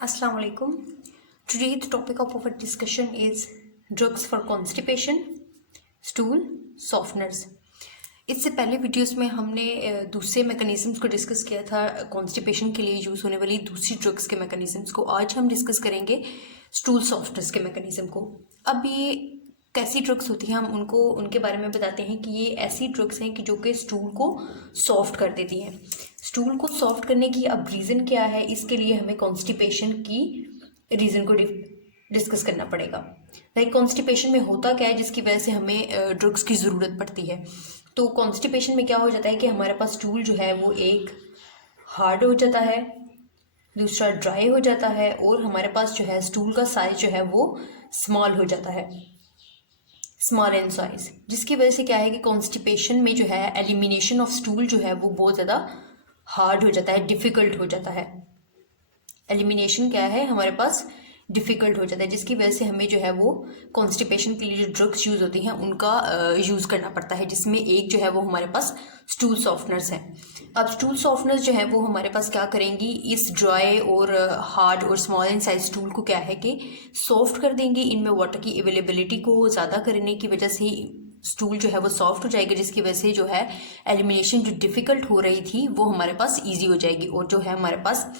Assalamu alaikum. Today the topic of our discussion is drugs for constipation, stool softeners. इससे पहले videos में हमने दूसरे मैकेनिज्म्स को डिस्कस किया था कॉन्स्टिपेशन के लिए यूज़ होने वाली दूसरी ड्रग्स के मैकेनिज्म्स को। आज हम डिस्कस करेंगे स्टूल सॉफ्टनर्स के मैकेनिज्म को। अब ये कैसी ड्रग्स होती हैं, हम उनके बारे में बताते हैं कि ये ऐसी ड्रग्स हैं कि जो कि स्टूल को सॉफ्ट कर देती हैं। स्टूल को सॉफ्ट करने की अब रीज़न क्या है, इसके लिए हमें कॉन्स्टिपेशन की रीज़न को डिस्कस करना पड़ेगा। लाइक कॉन्स्टिपेशन में होता क्या है जिसकी वजह से हमें ड्रग्स की ज़रूरत पड़ती है। तो कॉन्स्टिपेशन में क्या हो जाता है कि हमारे पास स्टूल जो है वो एक हार्ड हो जाता है, दूसरा ड्राई हो जाता है और हमारे पास जो है स्टूल का साइज जो है वो स्मॉल हो जाता है, स्मॉल इन साइज, जिसकी वजह से क्या है कि कॉन्स्टिपेशन में जो है एलिमिनेशन ऑफ स्टूल जो है वो बहुत ज़्यादा हार्ड हो जाता है, डिफ़िकल्ट हो जाता है। एलिमिनेशन क्या है हमारे पास डिफ़िकल्ट हो जाता है, जिसकी वजह से हमें जो है वो कॉन्स्टिपेशन के लिए जो ड्रग्स यूज़ होती हैं उनका यूज़ करना पड़ता है, जिसमें एक जो है वो हमारे पास स्टूल सॉफ्टनर्स हैं। अब स्टूल सॉफ्टनर्स जो है वो हमारे पास क्या करेंगी, इस ड्राई और हार्ड और स्मॉल इन साइज स्टूल को क्या है कि सॉफ्ट कर देंगे। इनमें वाटर की अवेलेबिलिटी को ज़्यादा करने की वजह से स्टूल जो है वो सॉफ्ट हो जाएगा, जिसकी वजह से जो है एलिमिनेशन जो डिफ़िकल्ट हो रही थी वो हमारे पास ईजी हो जाएगी और जो है हमारे पास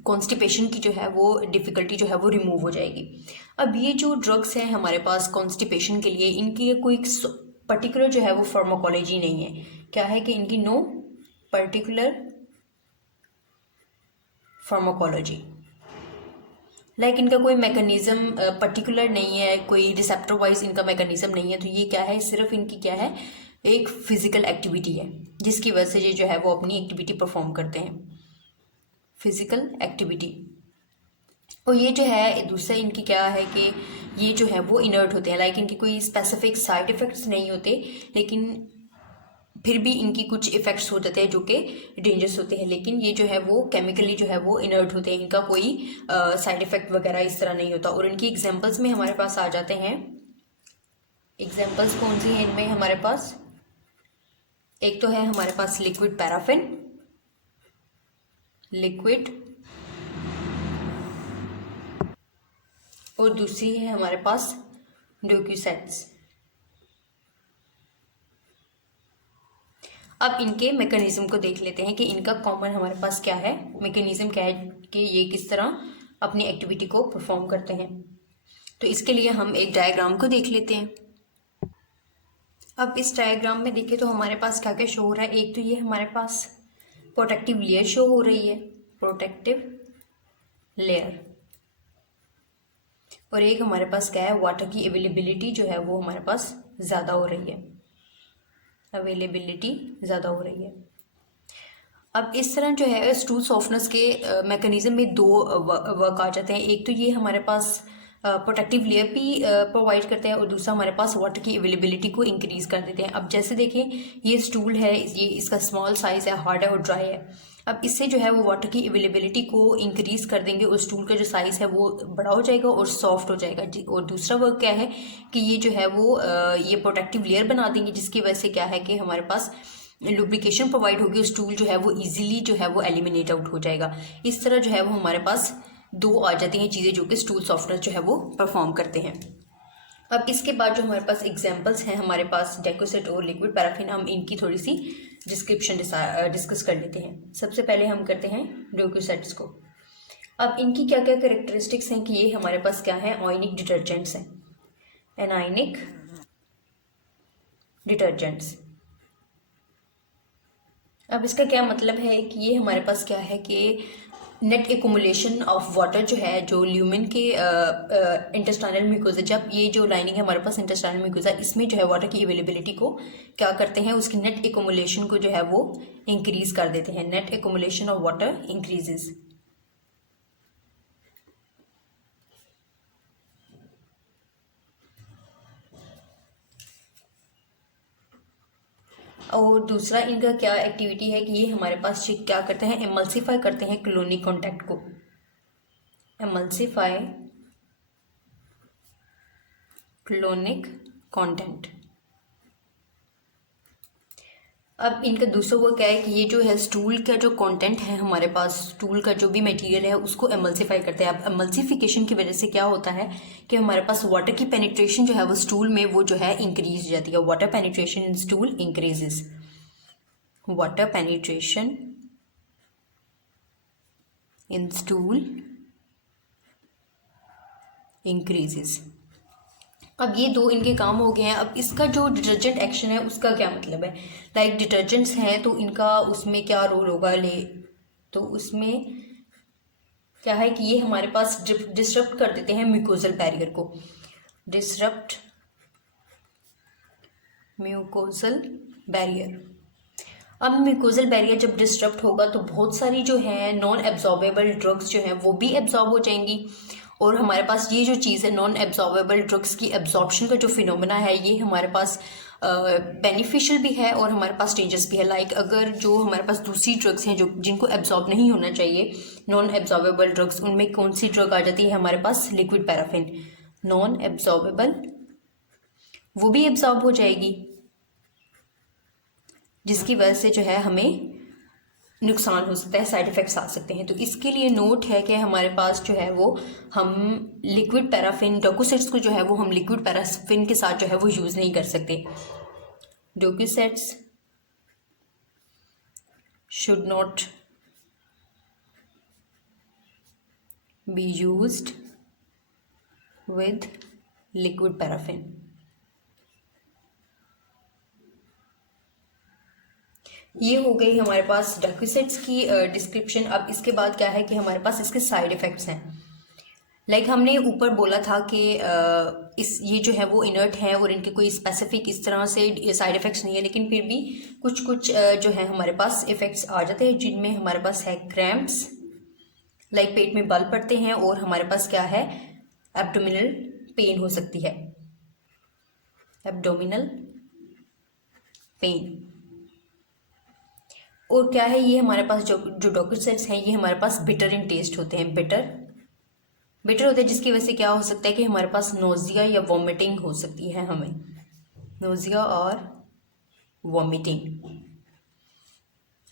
कॉन्स्टिपेशन की जो है वो डिफ़िकल्टी जो है वो रिमूव हो जाएगी। अब ये जो ड्रग्स हैं हमारे पास कॉन्स्टिपेशन के लिए, इनकी कोई पर्टिकुलर जो है वो फार्माकोलॉजी नहीं है। क्या है कि इनकी नो पर्टिकुलर फार्माकोलॉजी, लाइक इनका कोई मैकेनिज़्म पर्टिकुलर नहीं है, कोई रिसेप्टर वाइज इनका मैकेनिज़्म नहीं है। तो ये क्या है, सिर्फ इनकी क्या है, एक फिज़िकल एक्टिविटी है, जिसकी वजह से ये जो है वो अपनी एक्टिविटी परफॉर्म करते हैं, फिज़िकल एक्टिविटी। और ये जो है दूसरा इनकी क्या है कि ये जो है वो इनर्ट होते हैं, लाइक इनकी कोई स्पेसिफिक साइड इफ़ेक्ट्स नहीं होते, लेकिन फिर भी इनकी कुछ इफ़ेक्ट्स हो जाते हैं जो कि डेंजरस होते हैं, लेकिन ये जो है वो केमिकली जो है वो इनर्ट होते हैं, इनका कोई साइड इफ़ेक्ट वगैरह इस तरह नहीं होता। और इनकी एग्जांपल्स में हमारे पास आ जाते हैं, एग्जांपल्स कौन सी हैं इनमें हमारे पास, एक तो है हमारे पास लिक्विड पैराफिन, लिक्विड, और दूसरी है हमारे पास डोक्यूसेट्स। अब इनके मैकेनिज्म को देख लेते हैं कि इनका कॉमन हमारे पास क्या है, मैकेनिज्म क्या है कि ये किस तरह अपनी एक्टिविटी को परफॉर्म करते हैं। तो इसके लिए हम एक डायग्राम को देख लेते हैं। अब इस डायग्राम में देखें तो हमारे पास क्या क्या शो हो रहा है। एक तो ये हमारे पास प्रोटेक्टिव लेयर शो हो रही है, प्रोटेक्टिव लेयर, और एक हमारे पास क्या है, वाटर की अवेलेबिलिटी जो है वो हमारे पास ज़्यादा हो रही है, अवेलेबिलिटी ज़्यादा हो रही है। अब इस तरह जो है स्टूल सॉफ्टनर्स के मैकेनिज्म में दो वर्क आ जाते हैं। एक तो ये हमारे पास प्रोटेक्टिव लेयर भी प्रोवाइड करते हैं और दूसरा हमारे पास वाटर की अवेलेबिलिटी को इंक्रीज कर देते हैं। अब जैसे देखें ये स्टूल है, ये इसका स्मॉल साइज़ है, हार्ड है और ड्राई है। अब इससे जो है वो वाटर की अवेलेबिलिटी को इंक्रीज कर देंगे और स्टूल का जो साइज़ है वो बड़ा हो जाएगा और सॉफ्ट हो जाएगा। और दूसरा वर्क क्या है कि ये जो है वो ये प्रोटेक्टिव लेयर बना देंगे, जिसकी वजह से क्या है कि हमारे पास लुब्रिकेशन प्रोवाइड होगी, स्टूल जो है वो इजीली जो है वो एलिमिनेट आउट हो जाएगा। इस तरह जो है वो हमारे पास दो आ जाती हैं चीज़ें जो कि स्टूल सॉफ्टनर जो है वो परफॉर्म करते हैं। अब इसके बाद जो हमारे पास एग्जांपल्स हैं हमारे पास डेकोसेट और लिक्विड पैराफिन, हम इनकी थोड़ी सी डिस्क्रिप्शन डिस्कस कर लेते हैं। सबसे पहले हम करते हैं डेकोसेट्स को। अब इनकी क्या क्या कैरेक्टरिस्टिक्स हैं कि ये हमारे पास क्या है, आयनिक डिटर्जेंट्स हैं, एनायनिक डिटर्जेंट्स। अब इसका क्या मतलब है कि ये हमारे पास क्या है कि नेट एक्युमुलेशन ऑफ वाटर जो है, जो ल्यूमेन के इंटेस्टाइनल म्यूकोजा, जब ये जो लाइनिंग है हमारे पास इंटेस्टाइनल म्यूकोजा, इसमें जो है वाटर की अवेलेबिलिटी को क्या करते हैं, उसकी नेट एक्युमुलेशन को जो है वो इंक्रीज कर देते हैं। Net accumulation of water increases. और दूसरा इनका क्या एक्टिविटी है कि ये हमारे पास क्या करते हैं, एमल्सिफाई करते हैं क्लोनिक कॉन्टैक्ट को, एमल्सिफाई क्लोनिक कंटेंट। अब इनका दूसरा वो क्या है कि ये जो है स्टूल का जो कंटेंट है हमारे पास, स्टूल का जो भी मटेरियल है उसको एमल्सिफाई करते हैं। अब एमल्सिफिकेशन की वजह से क्या होता है कि हमारे पास वाटर की पेनिट्रेशन जो है वो स्टूल में वो जो है इंक्रीज हो जाती है। Water penetration in stool increases, water penetration in stool increases. अब ये दो इनके काम हो गए हैं। अब इसका जो डिटर्जेंट एक्शन है उसका क्या मतलब है, लाइक डिटर्जेंट्स हैं तो इनका उसमें क्या रोल होगा तो उसमें क्या है कि ये हमारे पास डिसरप्ट कर देते हैं म्यूकोजल बैरियर को, डिसरप्ट म्यूकोजल बैरियर। अब म्यूकोजल बैरियर जब डिस्टर्ब होगा तो बहुत सारी जो है नॉन एब्जॉर्बेबल ड्रग्स जो हैं वो भी एब्जॉर्ब हो जाएंगी, और हमारे पास ये जो चीज़ है नॉन एब्जॉर्बेबल ड्रग्स की एब्जॉर्प्शन का जो फिनोमेना है ये हमारे पास बेनिफिशियल भी है और हमारे पास डेंजरस भी है। लाइक अगर जो हमारे पास दूसरी ड्रग्स हैं जो जिनको एब्जॉर्ब नहीं होना चाहिए, नॉन एब्जॉर्बेबल ड्रग्स, उनमें कौन सी ड्रग आ जाती है हमारे पास, लिक्विड पैराफिन, नॉन एब्जॉर्बेबल, वो भी एब्जॉर्ब हो जाएगी, जिसकी वजह से जो है हमें नुकसान हो सकता है, साइड इफ़ेक्ट्स आ सकते हैं। तो इसके लिए नोट है कि हमारे पास जो है वो हम लिक्विड पैराफिन, डोकोसेट्स को जो है वो हम लिक्विड पैराफिन के साथ जो है वो यूज़ नहीं कर सकते। Docusates should not be used with liquid paraffin. ये हो गई हमारे पास डोकोसेट्स की डिस्क्रिप्शन। अब इसके बाद क्या है कि हमारे पास इसके साइड इफ़ेक्ट्स हैं। लाइक हमने ऊपर बोला था कि इस ये जो है वो इनर्ट है और इनके कोई स्पेसिफिक इस तरह से साइड इफ़ेक्ट्स नहीं है, लेकिन फिर भी कुछ कुछ जो है हमारे पास इफ़ेक्ट्स आ जाते हैं, जिनमें हमारे पास है क्रैम्प्स, लाइक पेट में बल पड़ते हैं, और हमारे पास क्या है एब्डोमिनल पेन हो सकती है, एब्डोमिनल पेन। और क्या है, ये हमारे पास जो डोकोसेट्स हैं ये हमारे पास बिटर इन टेस्ट होते हैं, बिटर होते हैं, जिसकी वजह से क्या हो सकता है कि हमारे पास नोजिया या वॉमिटिंग हो सकती है, हमें नोजिया और वॉमिटिंग।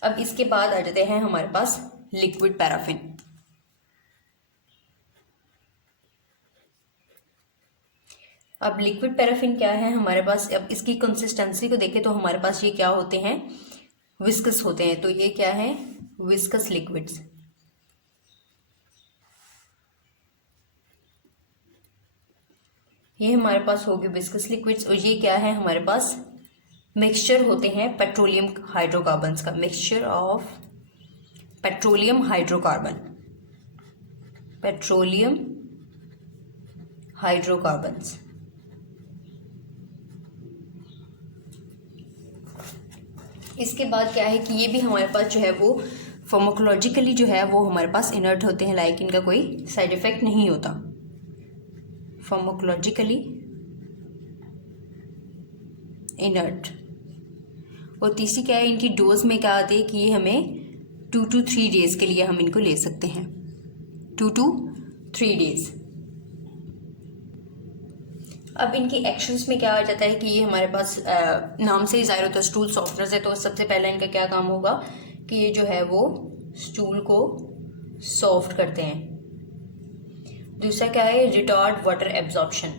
अब इसके बाद आ जाते हैं हमारे पास लिक्विड पैराफिन। अब लिक्विड पैराफिन क्या है हमारे पास, अब इसकी कंसिस्टेंसी को देखें तो हमारे पास ये क्या होते हैं, विस्कस होते हैं। तो ये क्या है, विस्कस लिक्विड्स। ये हमारे पास होगी विस्कस लिक्विड्स। और ये क्या है हमारे पास, मिक्सचर होते हैं पेट्रोलियम हाइड्रोकार्बन्स का, mixture of petroleum hydrocarbon, petroleum hydrocarbons. इसके बाद क्या है कि ये भी हमारे पास जो है वो फार्माकोलॉजिकली जो है वो हमारे पास इनर्ट होते हैं, लाइक इनका कोई साइड इफेक्ट नहीं होता, फार्माकोलॉजिकली इनर्ट। और तीसरी क्या है, इनकी डोज में क्या आती है कि ये हमें 2 to 3 डेज के लिए हम इनको ले सकते हैं, 2 to 3 डेज। अब इनकी एक्शंस में क्या आ जाता है कि ये हमारे पास नाम से ही जाहिर होता है स्टूल सॉफ्टनर्स है, तो सबसे पहले इनका क्या काम होगा कि ये जो है वो स्टूल को सॉफ्ट करते हैं। दूसरा क्या है, retard water absorption,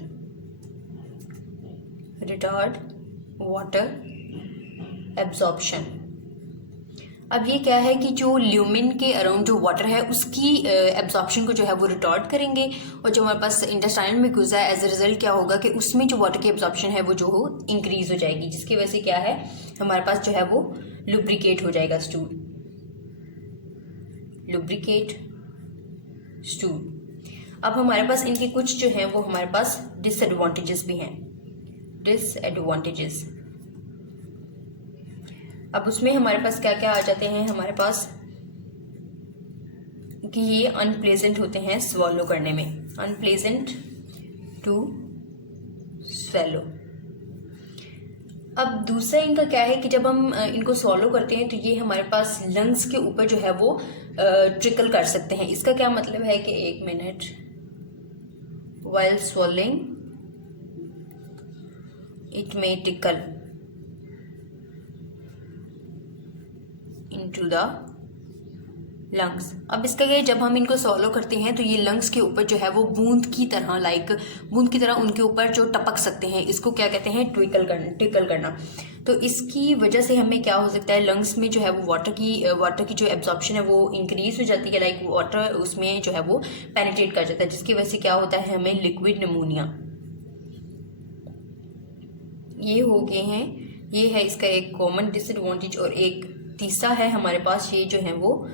retard water absorption. अब ये क्या है कि जो ल्यूमिन के अराउंड जो वाटर है उसकी एब्जॉर्प्शन को जो है वो रिटार्ड करेंगे, और जो हमारे पास इंटेस्टाइनल म्यूकोसा है एज अ रिजल्ट क्या होगा कि उसमें जो वाटर की एब्जॉर्प्शन है वो जो हो इंक्रीज हो जाएगी, जिसकी वजह से क्या है हमारे पास जो है वो लुब्रिकेट हो जाएगा स्टूल, लुब्रिकेट स्टूल। अब हमारे पास इनके कुछ जो हैं वो हमारे पास डिसएडवांटेजेस भी हैं, डिसएडवांटेजेस। अब उसमें हमारे पास क्या क्या आ जाते हैं हमारे पास कि ये अनप्लेजेंट होते हैं स्वॉलो करने में, अनप्लेजेंट टू स्वेलो। अब दूसरा इनका क्या है कि जब हम इनको स्वॉलो करते हैं तो ये हमारे पास लंग्स के ऊपर जो है वो ट्रिकल कर सकते हैं। इसका क्या मतलब है कि 1 minute, while swallowing it may tickle, into the lungs. अब इसका क्या है, जब हम इनको सॉल्व करते हैं तो ये लंग्स के ऊपर जो है वो बूंद की तरह उनके ऊपर जो टपक सकते हैं, इसको क्या कहते हैं, ट्विकल करना। तो इसकी वजह से हमें क्या हो सकता है, लंग्स में जो है वो वाटर की जो एब्जॉर्प्शन है वो इंक्रीज हो जाती है, लाइक वाटर उसमें जो है वो पेनिट्रेट कर जाता है, जिसकी वजह से क्या होता है, हमें लिक्विड निमोनिया। ये हो गए हैं, ये है इसका एक कॉमन डिसएडवांटेज। और एक तीसरा है हमारे पास, ये जो है वो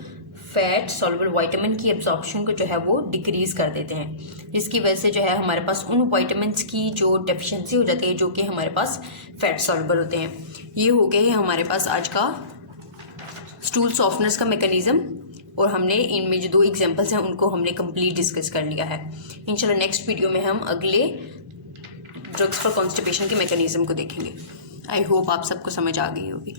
फैट सॉल्युबल विटामिन की एब्जॉर्प्शन को जो है वो डिक्रीज कर देते हैं, जिसकी वजह से जो है हमारे पास उन विटामिन्स की जो डेफिशिएंसी हो जाती है जो कि हमारे पास फैट सॉल्युबल होते हैं। ये हो गए हैं हमारे पास आज का स्टूल सॉफ्टनेस का मैकेनिज्म, और हमने इनमें जो 2 एग्जांपल्स हैं उनको हमने कंप्लीट डिस्कस कर लिया है। इंशाल्लाह नेक्स्ट वीडियो में हम अगले ड्रग्स फॉर कॉन्स्टिपेशन के मैकेनिज्म को देखेंगे। आई होप आप सबको समझ आ गई होगी।